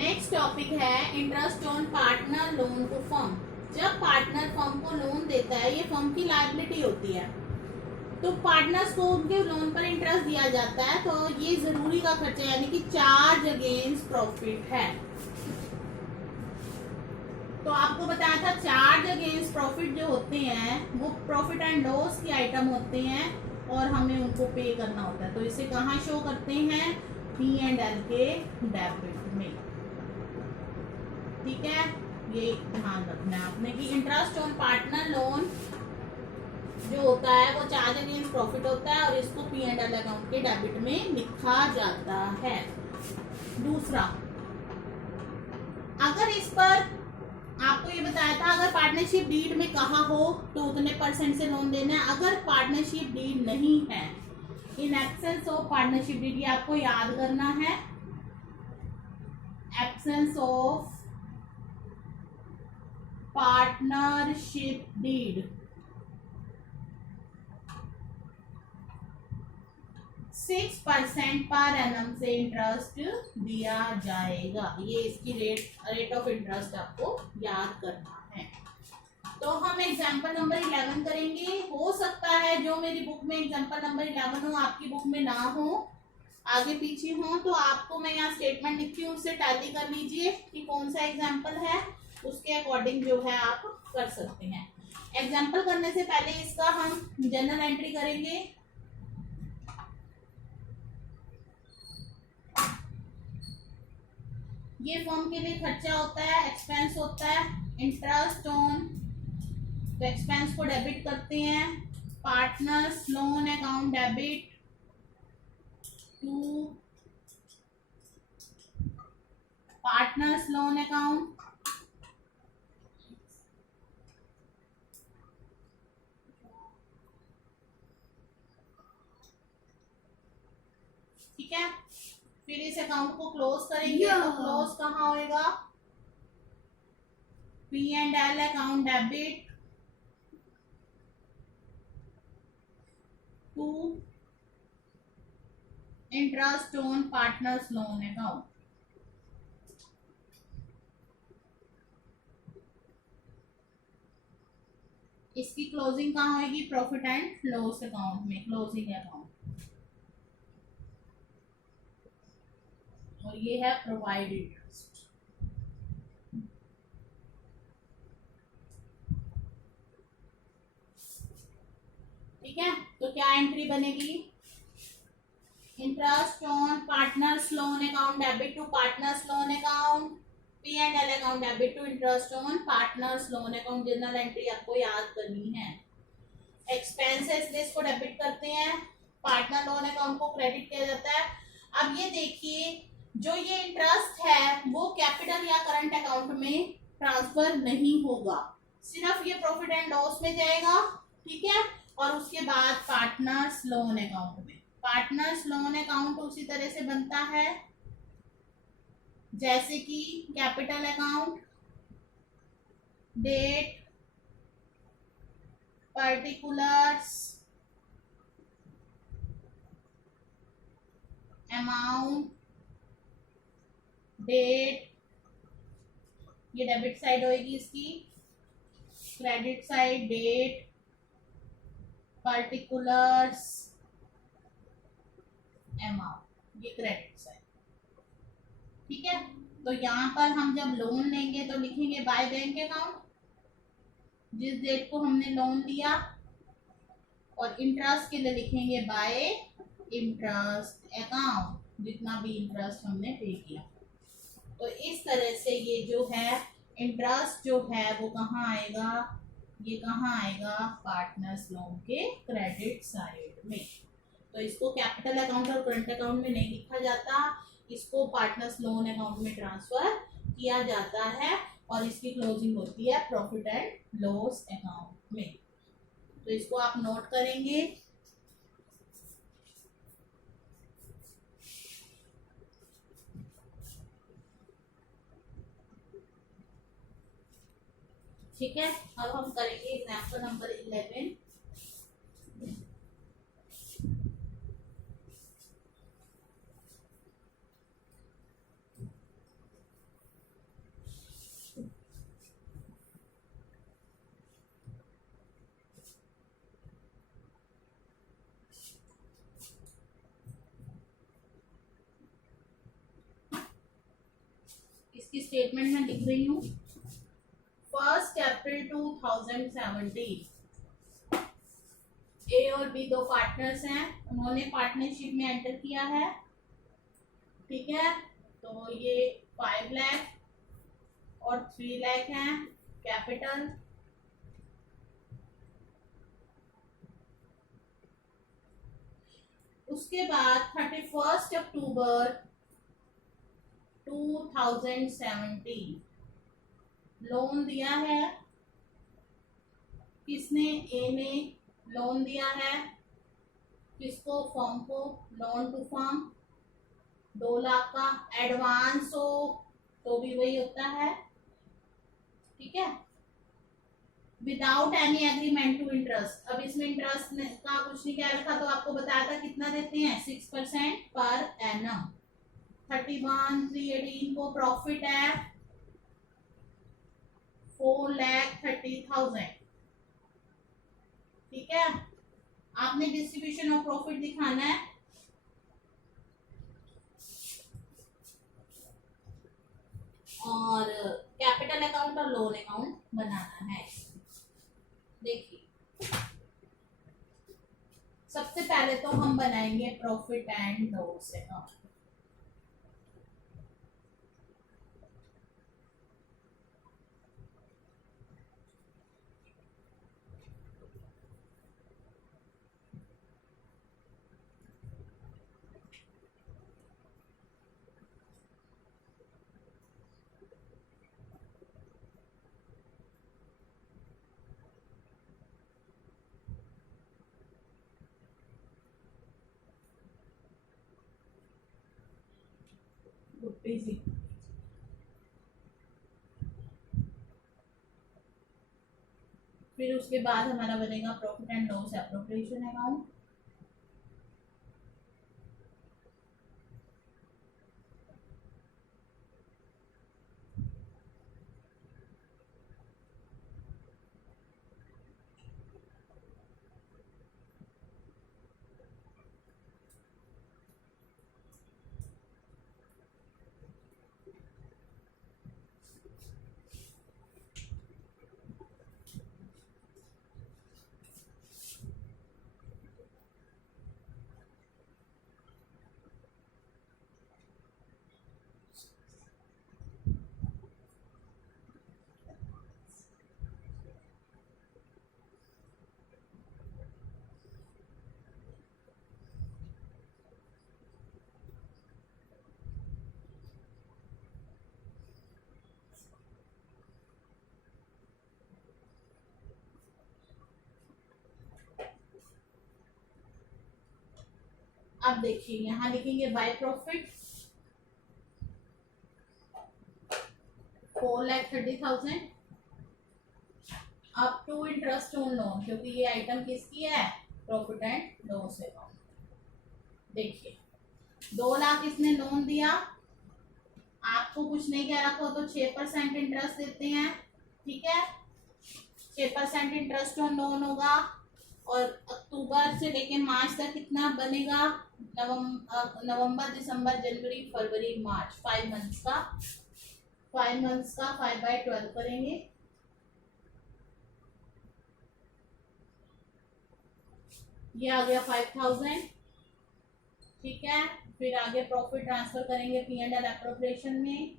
Next topic है interest on partner loan to firm. जब partner firm को loan देता है, ये फर्म की लायबिलिटी होती है, तो पार्टनर्स को उनके लोन पर इंटरेस्ट दिया जाता है। तो ये जरूरी का खर्चा यानी कि चार्ज अगेंस्ट प्रॉफिट है। तो आपको बताया था चार्ज अगेंस्ट प्रॉफिट जो होते हैं वो प्रॉफिट एंड लॉस की आइटम होते हैं और हमें उनको पे करना होता है। तो इसे कहाँ शो करते हैं? P&L के डेबिट में। ठीक है, ये ध्यान रखना है आपने कि इंटरेस्ट ऑन पार्टनर लोन जो होता है वो चार्ज अगेंस्ट प्रॉफिट होता है और इसको P&L अकाउंट के डेबिट में लिखा जाता है। दूसरा, अगर इस पर आपको ये बताया था अगर पार्टनरशिप डीड में कहा हो तो उतने % से लोन देना है। अगर पार्टनरशिप डीड नहीं है, in absence of partnership deed, ये आपको याद करना है, absence of partnership deed 6% per annum से इंटरेस्ट दिया जाएगा। ये इसकी रेट ऑफ इंटरेस्ट आपको याद करना है। तो हम एग्जांपल नंबर 11 करेंगे। हो सकता है जो मेरी बुक में एग्जांपल नंबर 11 हो आपकी बुक में ना हो, आगे पीछे हो, तो आपको मैं यहाँ स्टेटमेंट लिखी हूँ उससे टैली कर लीजिए कि कौन सा एग्जाम्पल है, उसके अकॉर्डिंग जो है आप कर सकते हैं। एग्जाम्पल करने से पहले इसका हम जर्नल एंट्री करेंगे। ये फर्म के लिए खर्चा होता है, एक्सपेंस होता है। इंटरेस्ट ऑन, तो एक्सपेंस को डेबिट करते हैं। Partners loan account debit to partners loan account. ठीक है, फिर इस अकाउंट को क्लोज करेंगे। तो क्लोज कहाँ होएगा? P&L account debit to interest on partners loan account. इसकी क्लोजिंग कहाँ होगी? प्रॉफिट एंड लॉस अकाउंट में, क्लोजिंग अकाउंट। और ये है प्रोवाइडेड। ठीक है, तो क्या एंट्री बनेगी? Interest on partners loan account debit to partners loan account. P&L account debit to interest on partners loan account. Journal entry आपको याद करनी है। एक्सपेंसेस लिस्ट को डेबिट करते हैं, पार्टनर लोन अकाउंट को क्रेडिट किया जाता है। अब ये देखिए, जो ये इंटरेस्ट है वो कैपिटल या करंट अकाउंट में ट्रांसफर नहीं होगा, सिर्फ ये प्रॉफिट एंड लॉस में जाएगा। ठीक है, और उसके बाद पार्टनर्स लोन अकाउंट में। पार्टनर्स लोन अकाउंट उसी तरह से बनता है जैसे कि capital account, date, particulars, amount, date, ये डेबिट साइड होगी इसकी, credit side, date, particulars, amount, ये क्रेडिट साइड। ठीक है, तो यहाँ पर हम जब लोन लेंगे तो लिखेंगे बाय बैंक अकाउंट, जिस डेट को हमने लोन लिया, और इंटरेस्ट के लिए लिखेंगे बाय इंटरेस्ट अकाउंट, जितना भी इंटरेस्ट हमने पे किया। तो इस तरह से ये जो है इंटरेस्ट जो है वो कहाँ आएगा? ये कहाँ आएगा? पार्टनर्स लोन के क्रेडिट साइड में। तो इसको कैपिटल अकाउंट और करंट अकाउंट में नहीं लिखा जाता, इसको पार्टनर्स लोन अकाउंट में ट्रांसफर किया जाता है और इसकी क्लोजिंग होती है प्रॉफिट एंड लॉस अकाउंट में। तो इसको आप नोट करेंगे। ठीक है, अब हम करेंगे एग्जाम्पल नंबर 11। इसकी स्टेटमेंट मैं लिख रही हूँ। 1 अप्रैल 2017 ए और बी दो पार्टनर्स हैं, उन्होंने पार्टनरशिप में एंटर किया है। ठीक है, तो ये 5 लाख और 3 लाख है कैपिटल। उसके बाद 31 अक्टूबर 2017 लोन दिया है। किसने? ए ने लोन दिया है। किसको? फर्म को। लोन टू फर्म 2 लाख का। एडवांस हो तो भी वही होता है। ठीक है, without any agreement to interest. अब इसमें इंटरेस्ट का कुछ नहीं कह रखा, तो आपको बताया था कितना देते हैं, 6% पर एनम। 31,318 को प्रॉफिट है 4,30,000। ठीक है, आपने डिस्ट्रीब्यूशन ऑफ प्रॉफिट दिखाना है। और कैपिटल अकाउंट और लोन अकाउंट बनाना है। देखिए, सबसे पहले तो हम बनाएंगे प्रॉफिट एंड लॉस अकाउंट। फिर उसके बाद हमारा बनेगा profit and loss appropriation account. अब देखिए, यहाँ लिखेंगे by profit 4,30,000 up to interest on loan, क्योंकि ये आइटम किसकी है, प्रॉफिट एंड लॉस अकाउंट। देखिए, 2 लाख इसने लोन दिया, आपको कुछ नहीं कह रखा हो तो 6% इंटरेस्ट देते हैं। ठीक है, 6% इंटरेस्ट ऑन लोन होगा। और अक्टूबर से लेके मार्च तक कितना बनेगा, नवंबर, दिसंबर, जनवरी, फरवरी, मार्च, 5 मंथ्स का। 5 मंथ्स का 5/12 करेंगे। ये आ गया 5,000। ठीक है, फिर आगे प्रॉफिट ट्रांसफर करेंगे P&L एप्रोप्रिएशन में।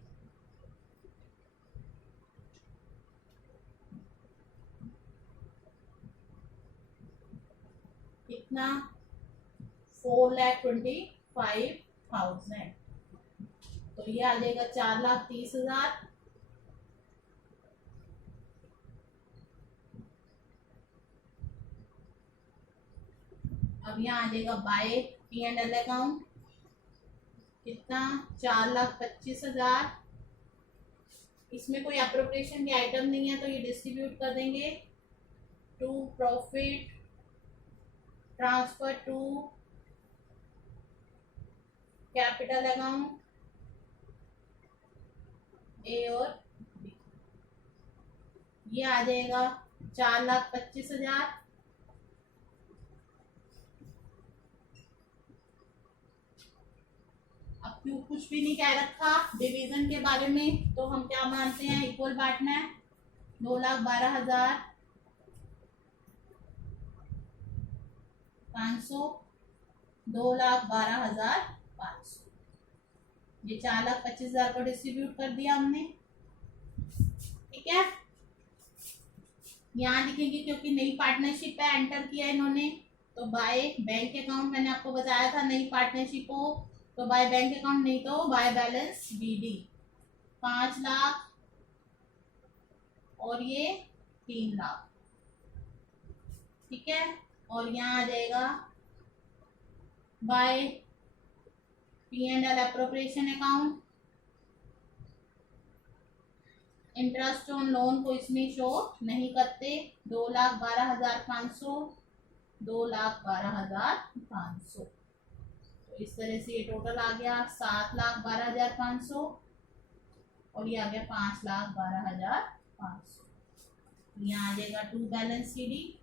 कितना? 4,25,000। तो ये आ जाएगा 4,30,000। अब यहाँ आ जाएगा बाय P&L अकाउंट। कितना? 4,25,000। इसमें कोई अप्रोप्रिएशन की आइटम नहीं है, तो ये डिस्ट्रीब्यूट कर देंगे to profit transfer to capital account A और बी। ये आ जाएगा 4,25,000। अब क्यों कुछ भी नहीं कह रखा डिवीजन के बारे में, तो हम क्या मानते हैं, इक्वल बांटना है। 2,12,500, 2,12,500, ये 4,25,000 को डिस्ट्रीब्यूट कर दिया हमने। ठीक है, यहाँ लिखेंगे क्योंकि नई पार्टनरशिप है, एंटर किया इन्होंने, तो बाय बैंक अकाउंट, मैंने आपको बताया था नई पार्टनरशिप हो तो बाय बैंक अकाउंट, नहीं तो बाय बैलेंस बीडी। 5 लाख और ये 3 लाख। ठीक है, और यहाँ आ जाएगा by P&L appropriation account. Interest on loan को इसमें शो नहीं करते। 2,12,500, 2,12,500, तो इस तरह से ये टोटल आ गया 7,12,500 और ये आ गया 5,12,500। यहाँ आ जाएगा टू बैलेंस सीडी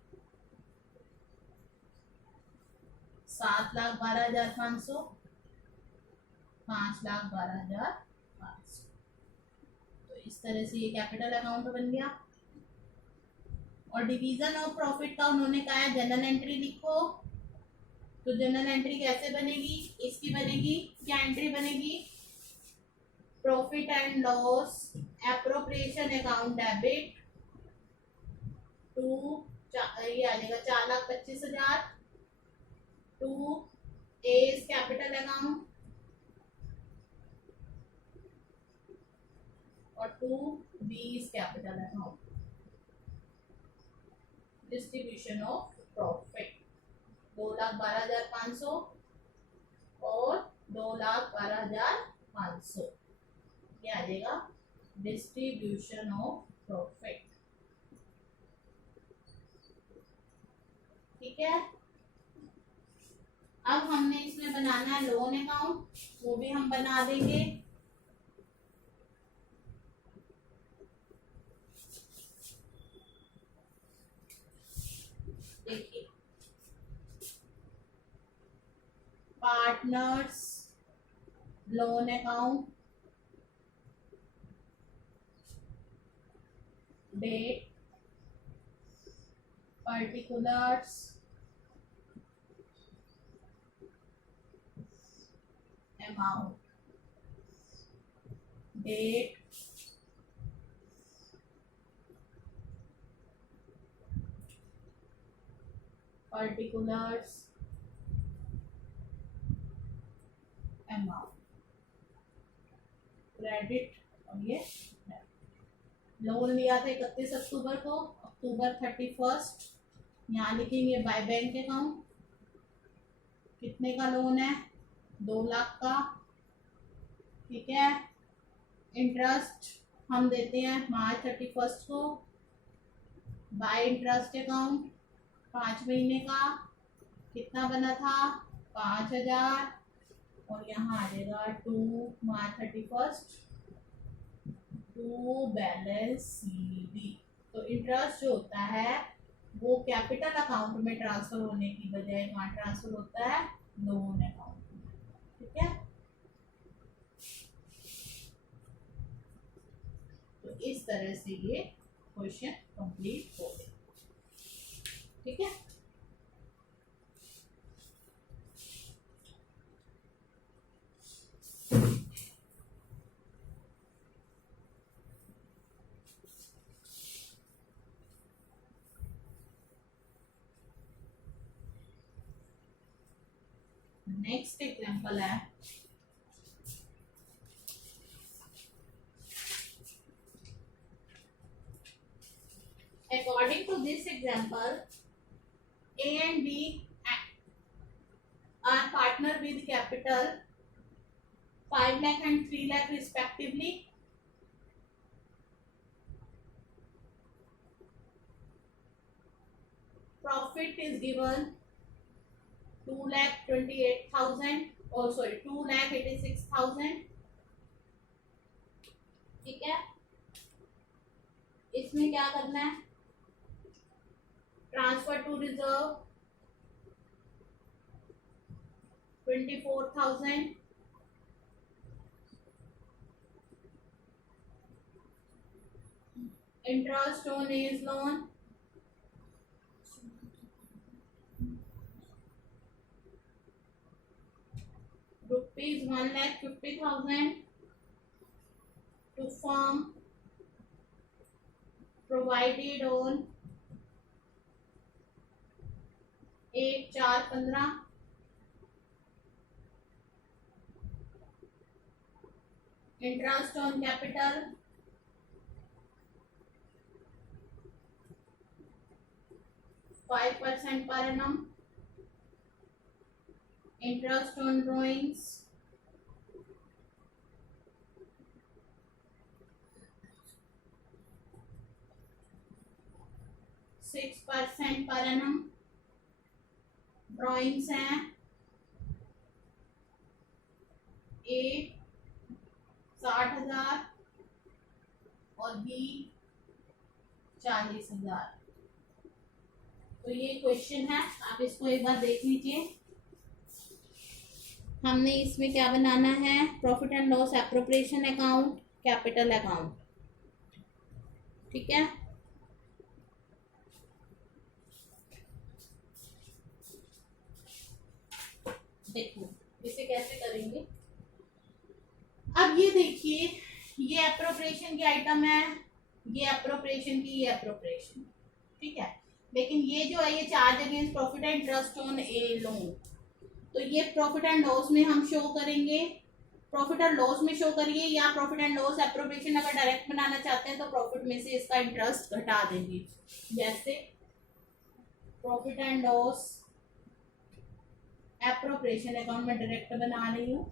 7,12,500, 5,12,500। तो इस तरह से ये कैपिटल अकाउंट बन गया। और डिवीजन ऑफ प्रॉफिट का उन्होंने कहा है जनरल एंट्री लिखो। तो जनरल एंट्री कैसे बनेगी, इसकी बनेगी क्या एंट्री बनेगी, profit and loss appropriation account debit to, ये आ जाएगा 4,25,000 टू एज कैपिटल अकाउंट और to B's capital account. Distribution of profit 2,12,500 और 2,12,500, ये आ जाएगा डिस्ट्रीब्यूशन ऑफ प्रॉफिट। ठीक है, अब हमने इसमें बनाना है लोन अकाउंट, वो भी हम बना देंगे। देखिए, partners loan account, date, particulars, amount, date, particulars, amount, credit, और ये लोन लिया था 31 अक्टूबर को, अक्टूबर 31, यहाँ लिखेंगे बाय बैंक अकाउंट। कितने का लोन है, 2 लाख का। ठीक है, इंटरेस्ट हम देते हैं मार्च 31 को, बाय इंटरेस्ट अकाउंट 5 महीने का, कितना बना था 5,000, और यहाँ आ जाएगा to March 31 to balance CD. तो इंटरेस्ट जो होता है वो कैपिटल अकाउंट में ट्रांसफर होने की बजाय वहां ट्रांसफर होता है लोन अकाउंट में। ठीक है, तो इस तरह से ये क्वेश्चन कंप्लीट हो गया। ठीक है, नेक्स्ट एग्जांपल है according to this example A and B are partner with capital 5 lakh and 3 lakh respectively. Profit is given 2,28,000, oh sorry 2,86,000. ठीक है, इसमें क्या करना है, transfer to reserve 24,000, interest on age loan, rupees 1,50,000 to firm provided on 8/4/15, interest on capital 5% per annum, interest on drawings 6% per annum, drawings हैं ए 60,000 और B 40,000। तो ये क्वेश्चन है, आप इसको एक बार देख लीजिए। हमने इसमें क्या बनाना है, profit and loss appropriation account, capital account, ठीक है। देखो इसे कैसे करेंगे। अब ये देखिए, ये एप्रोप्रिएशन की आइटम है, ये एप्रोप्रिएशन की, ये एप्रोप्रिएशन, ठीक है। लेकिन ये जो है ये charge against profit and trust on A loan, तो ये प्रॉफिट एंड लॉस में हम शो करेंगे, प्रॉफिट एंड लॉस में शो करिए, या प्रॉफिट एंड लॉस एप्रोप्रिएशन अगर डायरेक्ट बनाना चाहते हैं तो प्रॉफिट में से इसका इंटरेस्ट घटा देंगे। जैसे profit and loss appropriation account में डायरेक्ट बना रही हूँ।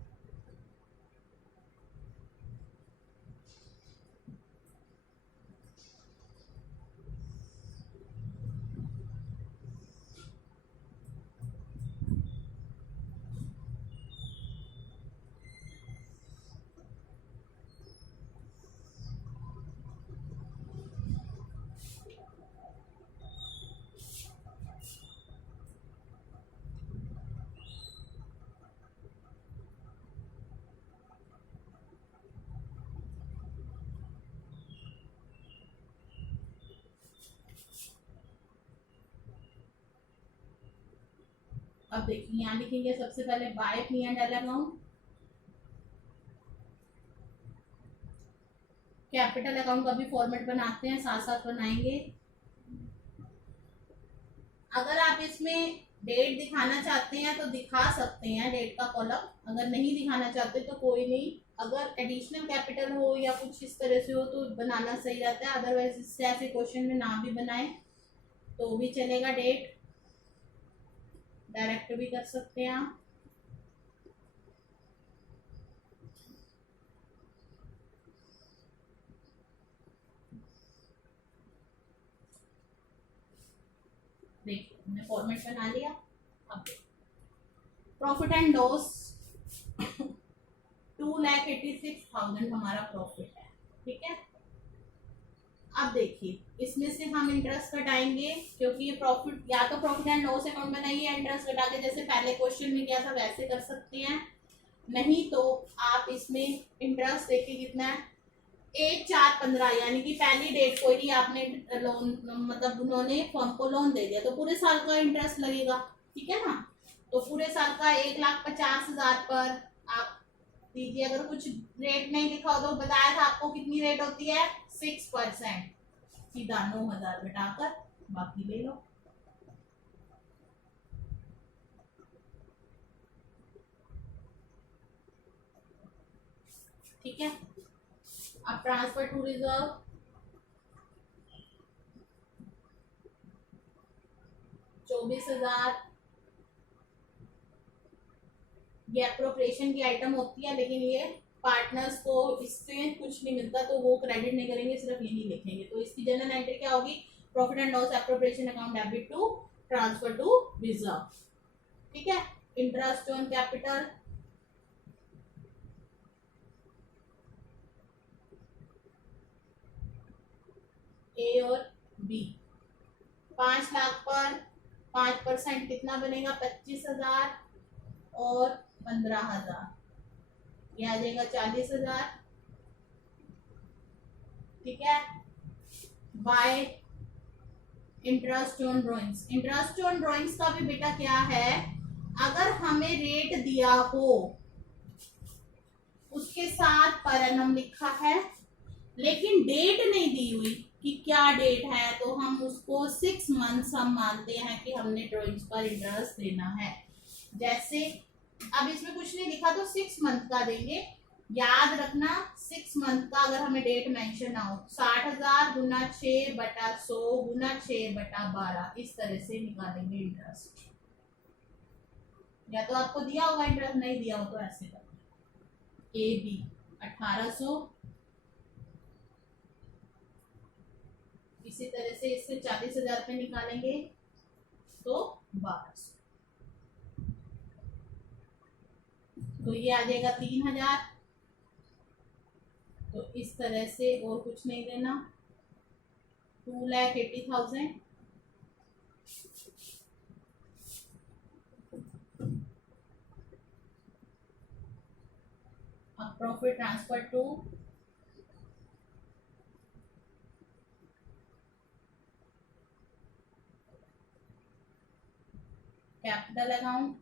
अब देखिए यहाँ लिखेंगे सबसे पहले by P and L account, capital account का भी फॉर्मेट बनाते हैं, साथ साथ बनाएंगे। अगर आप इसमें डेट दिखाना चाहते हैं तो दिखा सकते हैं डेट का कॉलम, अगर नहीं दिखाना चाहते तो कोई नहीं। अगर एडिशनल कैपिटल हो या कुछ इस तरह से हो तो बनाना सही रहता है, अदरवाइज इससे ऐसे क्वेश्चन में ना भी बनाए तो भी चलेगा। डेट डायरेक्ट भी कर सकते हैं आप। देखिए हमने फॉर्मेट बना लिया। अब प्रॉफिट एंड लॉस 2,86,000 हमारा प्रॉफिट है, ठीक है। अब देखिए इसमें से हम इंटरेस्ट घटाएंगे, क्योंकि ये प्रॉफिट, या तो प्रॉफिट एंड लॉस अकाउंट बनाइए, इंटरेस्ट घटा के जैसे पहले क्वेश्चन में किया था वैसे कर सकते हैं, नहीं तो आप इसमें इंटरेस्ट देखिए कितना है, 1/4/15, यानी कि पहली डेट को ही आपने लोन, मतलब उन्होंने फर्म को लोन दे दिया तो पूरे साल का इंटरेस्ट लगेगा, ठीक है ना। तो पूरे साल का 1,50,000 पर आप दीजिए। अगर कुछ रेट नहीं लिखा हो तो बताया था आपको कितनी रेट होती है, 6%, सीधा 9,000 घटाकर बाकी ले लो। ठीक है। अब ट्रांसफर टू रिजर्व, ₹24,000, ये अप्रोप्रिएशन की आइटम होती है, लेकिन ये पार्टनर्स को इससे कुछ नहीं मिलता तो वो क्रेडिट नहीं करेंगे, सिर्फ यही लिखेंगे। तो इसकी जनरल एंट्री क्या होगी, profit and loss appropriation account debit to transfer to reserve, ठीक है। इंटरेस्ट ऑन कैपिटल ए और बी, 5 लाख पर 5% कितना बनेगा, 25,000 और 15,000, ये आ जाएगा 40,000, ठीक है। Bye interest on drawings. Interest on drawings का भी बेटा क्या है, अगर हमें रेट दिया हो उसके साथ पर एनम लिखा है लेकिन डेट नहीं दी हुई कि क्या डेट है, तो हम उसको 6 मंथ्स हम मानते हैं कि हमने ड्रॉइंग्स पर इंटरेस्ट देना है। जैसे अब इसमें कुछ नहीं लिखा तो 6 मंथ का देंगे। याद रखना 6 मंथ का अगर हमें डेट मेंशन ना हो, 60,000 गुना 6 बटा 100 गुना 6 बटा 12 इस तरह से निकालेंगे इंटरेस्ट। या तो आपको दिया होगा इंटरेस्ट, नहीं दिया हो तो ऐसे कर ए बी 1800, इसी तरह से इससे 40,000 पे निकालेंगे तो 1200, तो ये आ जाएगा 3,000। तो इस तरह से और कुछ नहीं देना, 2,80,000। अब profit transfer to capital account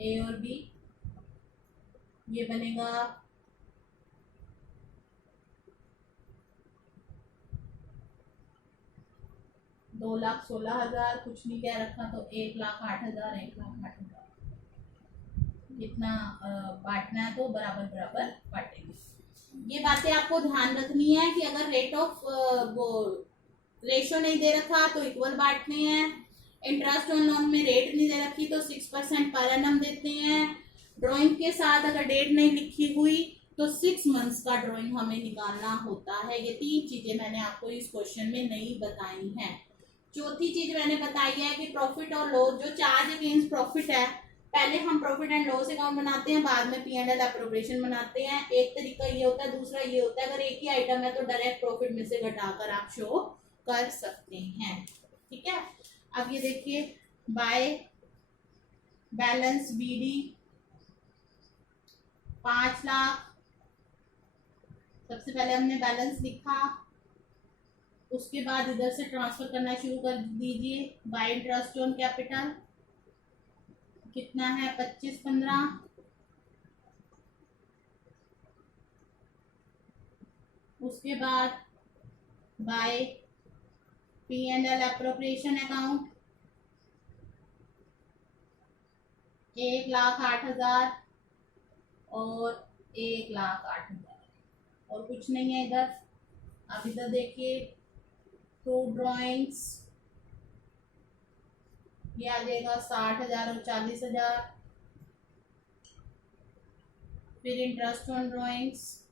A और बी, ये बनेगा 2,16,000, कुछ नहीं क्या रखा तो 1,08,000, 1,08,000। कितना बांटना है तो बराबर बराबर बांटेंगे। ये बातें आपको ध्यान रखनी है कि अगर रेट ऑफ वो रेशो नहीं दे रखा तो इक्वल बांटने हैं, इंटरेस्ट ऑन लोन में रेट नहीं दे रखी तो 6% पर एनम देते हैं, ड्राइंग के साथ अगर डेट नहीं लिखी हुई तो 6 मंथ्स का ड्राइंग हमें निकालना होता है। ये 3 चीजें मैंने आपको इस क्वेश्चन में नहीं बताई हैं। चौथी चीज मैंने बताई है कि प्रॉफिट और लॉस, जो चार्ज अगेंस्ट प्रॉफिट है, पहले हम प्रॉफिट एंड लॉस अकाउंट बनाते हैं, बाद में P&L एप्रोप्रिएशन बनाते हैं। एक तरीका ये होता है, दूसरा ये होता है अगर एक ही आइटम है तो डायरेक्ट प्रॉफिट में से घटाकर आप शो कर सकते हैं। ठीक है, अब ये देखिए बाय बैलेंस BD 5 लाख। सबसे पहले हमने बैलेंस लिखा, उसके बाद इधर से ट्रांसफर करना शुरू कर दीजिए। बाय इंटरेस्ट ऑन कैपिटल कितना है 25-15, उसके बाद बाय P&L एप्रोप्रिएशन अकाउंट 1,08,000 और 1,08,000 और कुछ नहीं है इधर। अब इधर देखिए टू ड्राइंग्स, ये आ जाएगा 60,000 और 40,000। फिर इंटरेस्ट ऑन ड्राइंग्स,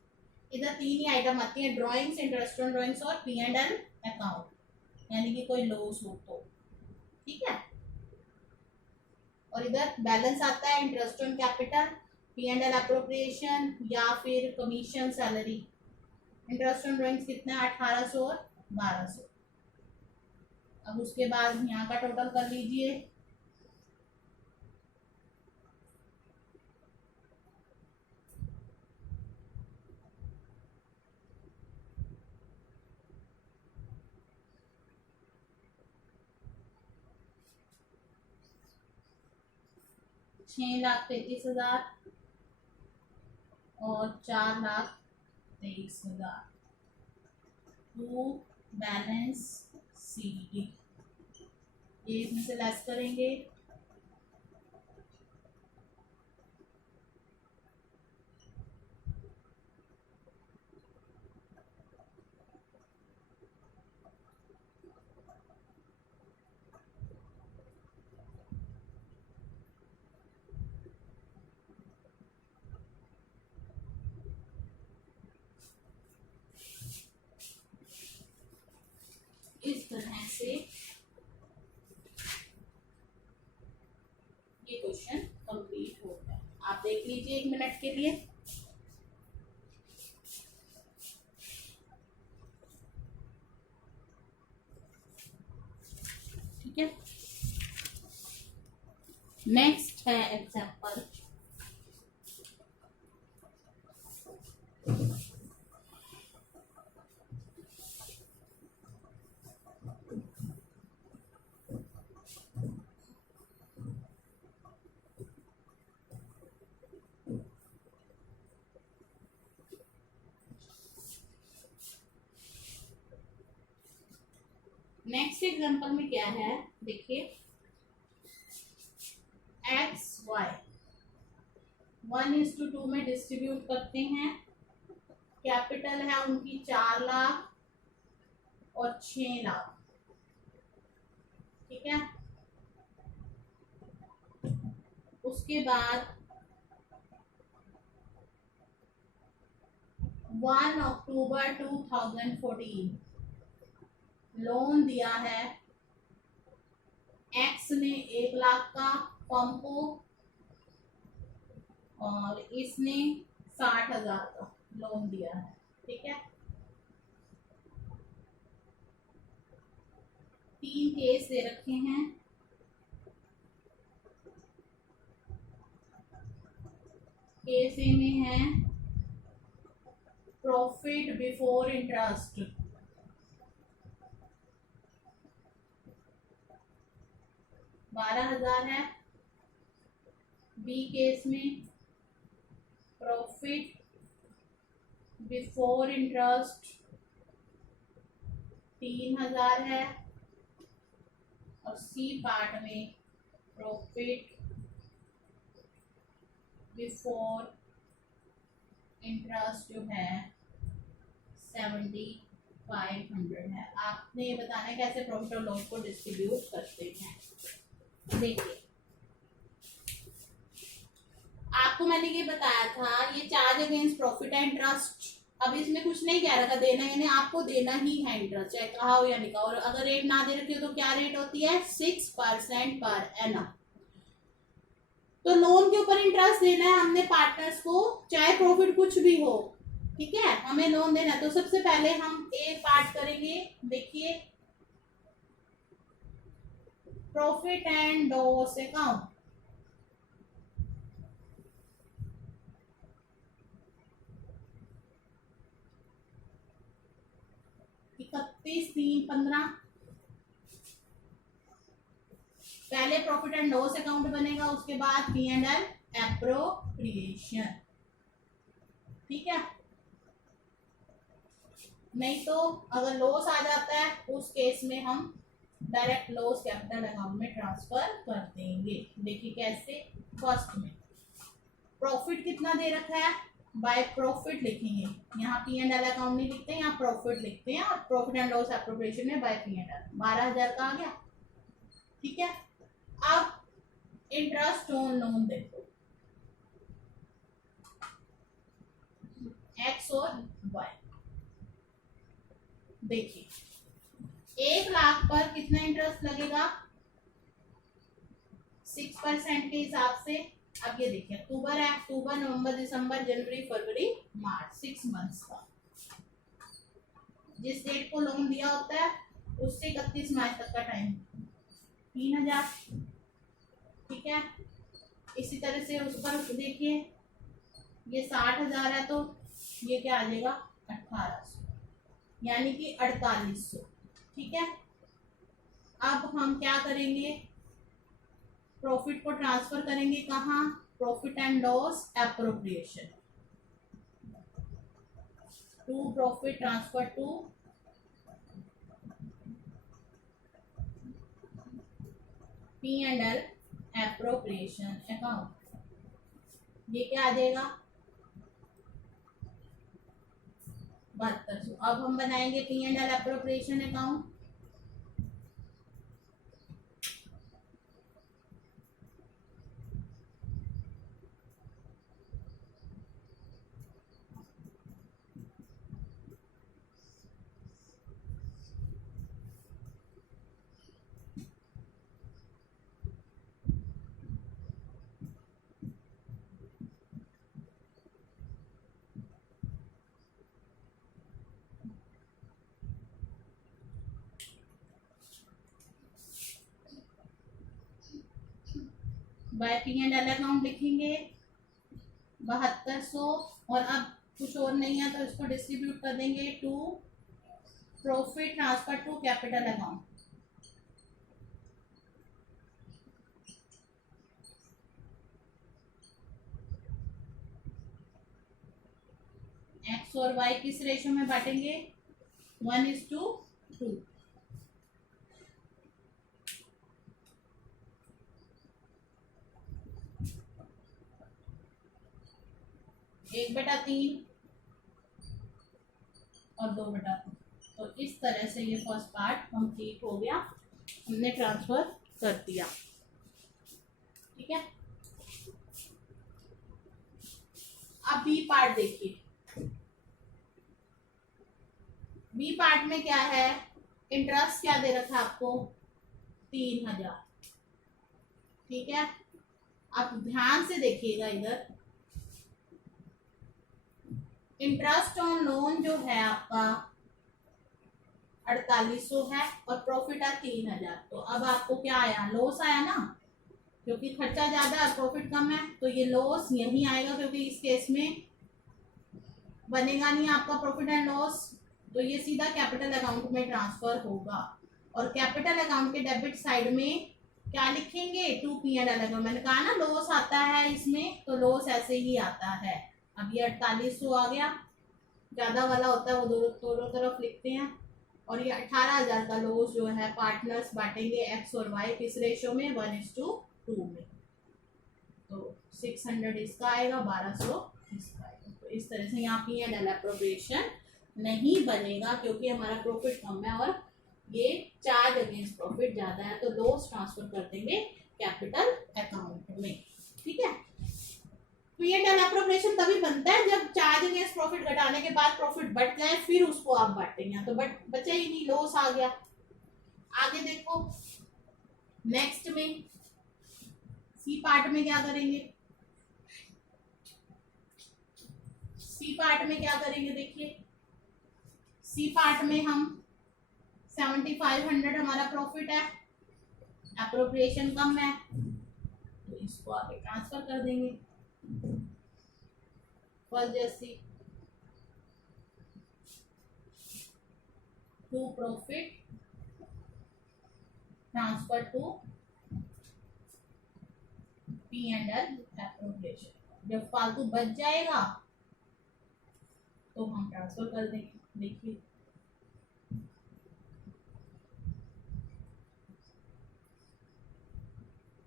इधर 3 ही आइटम आती है, ड्राइंग्स, इंटरेस्ट ऑन ड्राइंग्स और P&L अकाउंट, यानी कि कोई लॉस हो तो। ठीक है, और इधर बैलेंस आता है interest on capital, P&L appropriation या फिर commission salary. Interest on drawings कितना है 1,800 और 1,200। अब उसके बाद यहाँ का टोटल कर लीजिए, $6,33,000 और 4,23,000 टू बैलेंस CD। ये इसमें से लेस करेंगे, इस तरह से ये क्वेश्चन कंप्लीट हो गया। आप देख लीजिए 1 मिनट के लिए। ठीक है, नेक्स्ट है एग्जाम्पल। नेक्स्ट एग्जांपल में क्या है देखिए, एक्स वाई 1:2 में डिस्ट्रीब्यूट करते हैं। कैपिटल है उनकी 4 लाख और 6 लाख, ठीक है। उसके बाद 1 अक्टूबर 2014 लोन दिया है एक्स ने 1 लाख का फर्म को, और इसने 60,000 का लोन दिया है, ठीक है। 3 केस दे रखे हैं। केस ए में है प्रॉफिट बिफोर इंटरेस्ट, 12,000 है। बी केस में प्रॉफिट बिफोर इंटरेस्ट 3,000 है। और सी पार्ट में प्रॉफिट बिफोर इंटरेस्ट जो है 7,500 है। आपने ये बताना है कैसे प्रॉफिट और लॉस को डिस्ट्रीब्यूट करते हैं। देखिए, आपको मैंने ये बताया था, ये charge against profit and interest. अब इसमें कुछ नहीं कह रखा देना, यानी आपको देना ही है इंटरेस्ट, चाहे कहा हो या नहीं कहा। और अगर रेट ना दे रखी हो तो क्या रेट होती है, 6% पर एनम। तो लोन के ऊपर इंटरेस्ट देना है हमने पार्टनर्स को, चाहे प्रॉफिट कुछ भी हो, ठीक है। हमें लोन देना है। तो सबसे पहले हम एक पार्ट करेंगे, देखिए प्रॉफिट एंड लॉस अकाउंट। इकतीस 3/15 पहले प्रॉफिट एंड लॉस अकाउंट बनेगा, उसके बाद P&L एप्रोप्रिएशन, ठीक है। नहीं तो अगर लॉस आ जाता है उस केस में हम डायरेक्ट लॉस कैपिटल अकाउंट में ट्रांसफर कर देंगे। देखिए कैसे, फर्स्ट में प्रॉफिट कितना दे रखा है, बाय प्रॉफिट लिखेंगे। यहाँ P&L अकाउंट नहीं लिखते, यहाँ प्रॉफिट लिखते हैं। और प्रॉफिट एंड लॉस एप्रोप्रिएशन में बाय P&L 12,000 का आ गया, ठीक है। अब इंटरेस्ट ऑन लोन देखो, एक्स और वाई। देखिए 1 लाख पर कितना इंटरेस्ट लगेगा, 6% के हिसाब से। अब ये देखिए अक्टूबर है, अक्टूबर नवंबर दिसंबर जनवरी फरवरी मार्च, 6 मंथ्स का। जिस डेट को लोन दिया होता है उससे 31 मार्च तक का टाइम, 3,000, ठीक है। इसी तरह से उस पर देखिए ये 60,000 है, तो ये क्या आ जाएगा 1,800, यानी कि 4,800, ठीक है। अब हम क्या करेंगे, प्रॉफिट को ट्रांसफर करेंगे कहाँ, profit and loss appropriation, to profit transfer to P&L appropriation account. ये क्या आ जाएगा 7200। अब हम बनाएंगे P&L appropriation account. Bye P&L account लिखेंगे 7200। और अब कुछ और नहीं है तो इसको डिस्ट्रीब्यूट कर देंगे to profit transfer to capital account. X और वाई किस रेशो में बांटेंगे, 1:2। 1/3 और 2/2। तो इस तरह से ये फर्स्ट पार्ट कंप्लीट हो गया, हमने ट्रांसफर कर दिया। ठीक है, अब बी पार्ट देखिए। बी पार्ट में क्या है, इंटरेस्ट क्या दे रखा है आपको, 3000। ठीक है, आप ध्यान से देखिएगा इधर, इंटरेस्ट ऑन लोन जो है आपका 4800 है और प्रॉफिट है 3000। तो अब आपको क्या आया, लॉस आया ना, क्योंकि खर्चा ज्यादा है प्रॉफिट कम है, तो ये लॉस यही आएगा, क्योंकि इस केस में बनेगा नहीं आपका प्रॉफिट एंड लॉस, तो ये सीधा कैपिटल अकाउंट में ट्रांसफर होगा। और कैपिटल अकाउंट के डेबिट साइड में क्या लिखेंगे, टू P&L अकाउंट। मैंने कहा ना लॉस आता है इसमें, तो लॉस ऐसे ही आता है। अब ये 4800 आ गया, ज्यादा वाला होता है वो दोनों तरफ लिखते हैं। और ये 18000 का लॉस जो है पार्टनर्स बांटेंगे एक्स और वाई किस रेशो में, 1:2 में। तो 600 इसका आएगा, 1200 इसका आएगा। तो इस तरह से यहाँ P&L एप्रोप्रिएशन नहीं बनेगा, क्योंकि हमारा प्रॉफिट कम है और ये चार्ज अगेंस्ट प्रॉफिट ज्यादा है, तो लॉस ट्रांसफर कर देंगे कैपिटल अकाउंट में। ठीक है, P&L एप्रोप्रिएशन तभी बनता है जब चार्ज अगेंस्ट प्रॉफिट घटाने के बाद प्रॉफिट बढ़ जाए, फिर उसको आप बांटेंगे। तो बचा ही नहीं, लॉस आ गया। आगे देखो, नेक्स्ट में सी पार्ट में क्या करेंगे, सी पार्ट में क्या करेंगे, देखिए सी पार्ट में हम 7500 हमारा प्रॉफिट है, एप्रोप्रिएशन कम है, तो इसको आगे ट्रांसफर कर देंगे। फर्स्ट जैसी to profit transfer to P&L appropriation. जब फालतू बच जाएगा तो हम ट्रांसफर कर देंगे। देखिए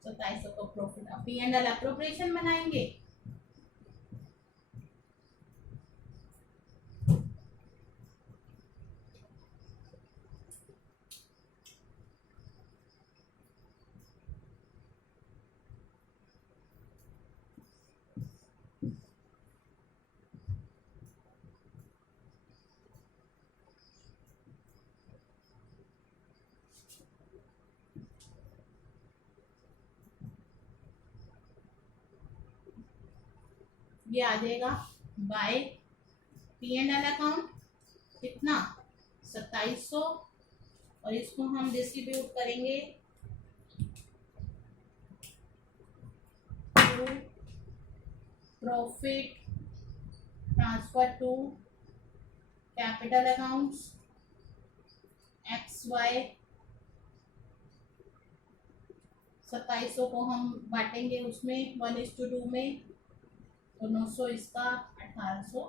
तो 2700 का प्रॉफिट, अब P&L एप्रोप्रिएशन बनाएंगे। ये आ जाएगा बाय P&L अकाउंट कितना, 2700, और इसको हम डिस्ट्रीब्यूट करेंगे to profit transfer to capital accounts XY। 2700 को हम बांटेंगे उसमें 1:2 में, तो 900 इसका, 1800।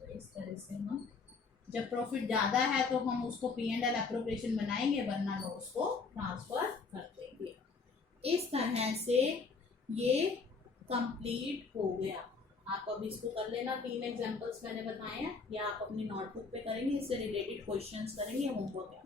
तो इस तरह से हम जब प्रॉफिट ज्यादा है तो हम उसको P&L एप्रोप्रिएशन बनाएंगे, वरना लॉस को ट्रांसफर कर देंगे। इस तरह से ये कंप्लीट हो गया। आप अब इसको कर लेना, 3 एग्जांपल्स मैंने बताए हैं, या आप अपनी नोटबुक पे करेंगे, इससे रिलेटेड क्वेश्चंस करेंगे, होमवर्क